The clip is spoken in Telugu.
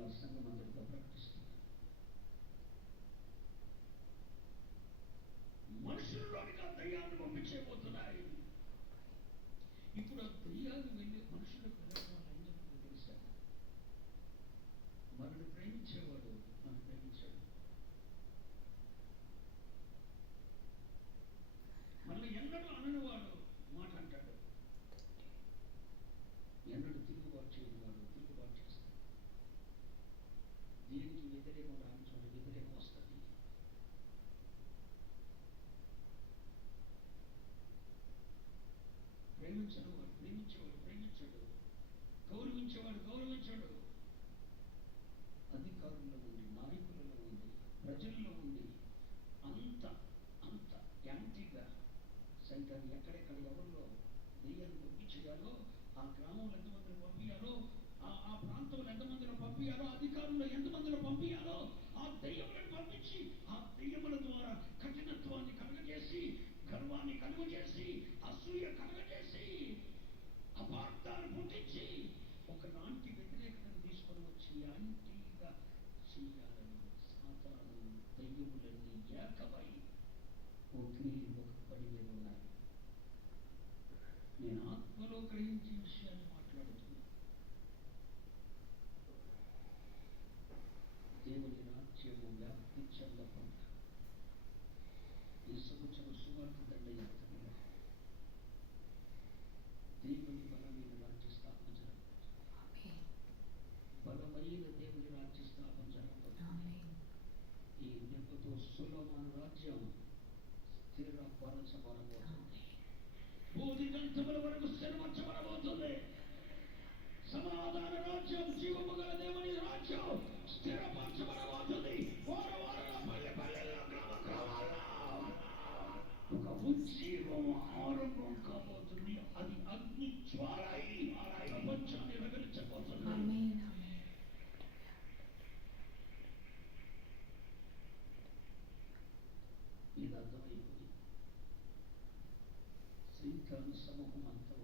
మరలా సంఘం అందరితో ప్రకటిస్తుంది. మనుషుల్లోనికి ఆ దయ్యాన్ని పంపించేయబోతున్నాయి. ఇప్పుడు ఆ దయ్యాలు వెళ్ళి మనుషులకు వెళ్ళడం తెలుసా? మనల్ని ప్రేమించేవాడు మనం ప్రేమించాడు, మనల్ని ఎన్నడూ అననివాడు మాట అంటాడు, ఎన్నడూ తిరుగుబాటు చేయని వాడు తిరుగుబాటు చేస్తాడు. దీనికి వ్యతిరేకం రాయించుకోండి, వ్యతిరేకం వస్తుంది. ప్రేమించని వాడు ప్రేమించేవాడు ప్రేమించాడు, గౌరవించేవాడు గౌరవించాడు. అధికారుల్లో ఉండి, నాయకులలో ఉండి, ప్రజల్లో ఉండి అంత అంత యాంటీగా సైతాన్ని ఎక్కడెక్కడ ఎవరిలో దెయ్యాన్ని పంపించేయాలో, ఆ గ్రామంలో ఎంతమందిని పంపించాలో, ఆ ప్రాంతంలో ఎంతమందిని పంపించాలో, అధికారుల్లో ఎంతమందిని పంపించాలో ఆ దెయ్యములను పంపించి ఆ దెయ్యముల ద్వారా కఠినత్వాన్ని కలుగజేసి, గర్వాన్ని కలుగజేసి, అసూయ కలుగజేసి, అపార్థాలు పుట్టించి ఒకలాంటి వ్యతిరేకతను తీసుకొని వచ్చి యాంటీగా చేయాలని సాతాను దెయ్యములన్నీ ఏకమై ఒకే ఒక పని మీద ఉన్నాయి. నేను ఆత్మలో గ్రహించే విషయాన్ని మాట్లాడుతున్నా. దేవుని రాజ్యము వ్యాప్తి చెందకుండా ఈ సంవత్సరం సువార్త దండయాత్రలో దేవుని బలమైన రాజ్య స్థాపన జరగబోతుంది. బలమైన దేవుని రాజ్య స్థాపన జరగబోతుంది. ఈ దెబ్బతో సొలొమోను రాజ్యం స్థిరపరచబడబోతుంది. భూదిగంతముల వరకు స్థిరపరచబడబోతుంది. సమాధాన రాజ్యం, జీవము గల దేవుని రాజ్యం స్థిరపరచబడబోతుంది. వార వారంలో, పల్లె పల్లెల్లో, గ్రామ గ్రామాల్లో ఒక ఉజ్జీవం ఆరంభం కాబోతుంది. అది అగ్ని జ్వాలై ప్రపంచాన్ని రగిలించబోతుంది. ఇది అర్థమైపోయింది. సైతాను సమూహం అంతా